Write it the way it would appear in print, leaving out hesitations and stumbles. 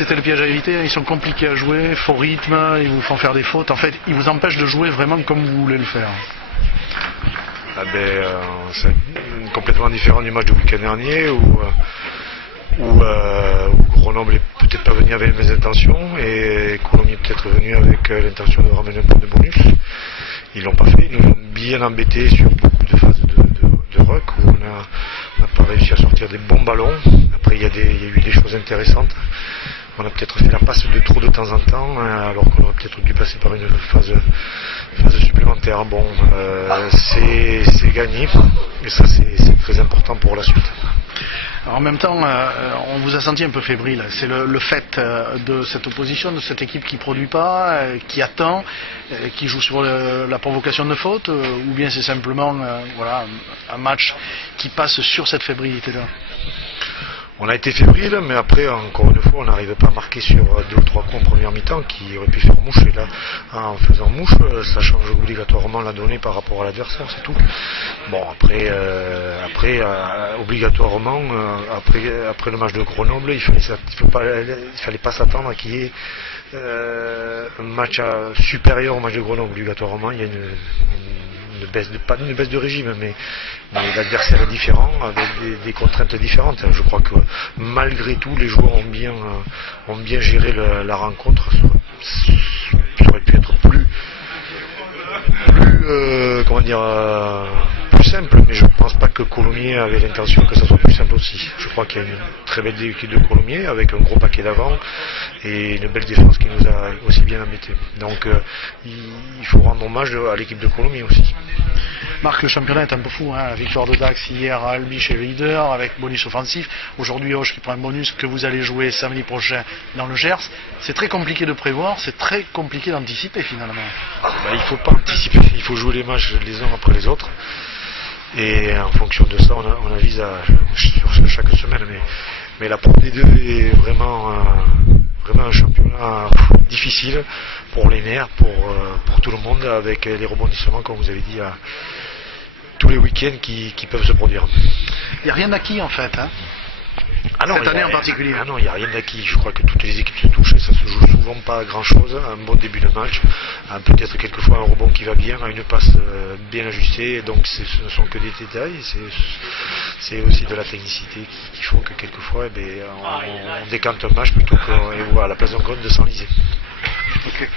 c'était le piège à éviter. Ils sont compliqués à jouer, faux rythme, ils vous font faire des fautes. En fait, ils vous empêchent de jouer vraiment comme vous voulez le faire. C'est complètement différent du match du week-end dernier où Grenoble est peut-être pas venu avec les mêmes intentions et Colomiers est peut-être venu avec l'intention de ramener un point de bonus. Ils l'ont pas fait, ils nous ont bien embêtés sur beaucoup de phases de ruck où on n'a pas réussi à sortir des bons ballons. Après il y a eu des choses intéressantes. On a peut-être fait la passe de trop de temps en temps, alors qu'on aurait peut-être dû passer par une phase supplémentaire. Bon, c'est gagné, et ça c'est très important pour la suite. Alors, en même temps, on vous a senti un peu fébrile. C'est le fait de cette opposition, de cette équipe qui ne produit pas, qui attend, qui joue sur la provocation de faute, ou bien c'est simplement un match qui passe sur cette fébrilité-là? On a été fébrile, mais après, encore une fois, on n'arrive pas à marquer sur 2 ou 3 coups en première mi-temps qui auraient pu faire mouche. Et là, en faisant mouche, ça change obligatoirement la donnée par rapport à l'adversaire, c'est tout. Bon, après, obligatoirement, après le match de Grenoble, il fallait pas s'attendre à qu'il y ait un match supérieur au match de Grenoble. Obligatoirement, il y a pas une baisse de régime, mais l'adversaire est différent, avec des contraintes différentes. Je crois que malgré tout, les joueurs ont bien géré la rencontre. Ça aurait pu être plus simple, mais je ne pense pas que Colomiers avait l'intention que ça soit plus simple aussi. Je crois qu'il y a une très belle équipe de Colomiers avec un gros paquet d'avant et une belle défense qui nous a aussi bien embêtés. Donc il faut rendre hommage à l'équipe de Colomiers aussi. Marc, le championnat est un peu fou, hein. La victoire de Dax hier à Albi chez le leader avec bonus offensif. Aujourd'hui, Auch qui prend un bonus que vous allez jouer samedi prochain dans le Gers. C'est très compliqué de prévoir, c'est très compliqué d'anticiper finalement. Il ne faut pas anticiper, il faut jouer les matchs les uns après les autres. Et en fonction de ça, on avise sur chaque semaine. Mais la Pro D2 est vraiment un championnat difficile pour les nerfs, pour tout le monde, avec les rebondissements, comme vous avez dit, tous les week-ends qui peuvent se produire. Il n'y a rien d'acquis en fait, hein. Cette année en particulier. Non, il n'y a rien d'acquis. Je crois que toutes les équipes se touchent et ça se joue souvent pas à grand chose. Un bon début de match, peut-être quelquefois un rebond qui va bien, une passe bien ajustée. Donc ce ne sont que des détails. C'est aussi de la technicité qui font que quelquefois on décante un match plutôt qu'à la place d'un compte de s'enliser. Okay.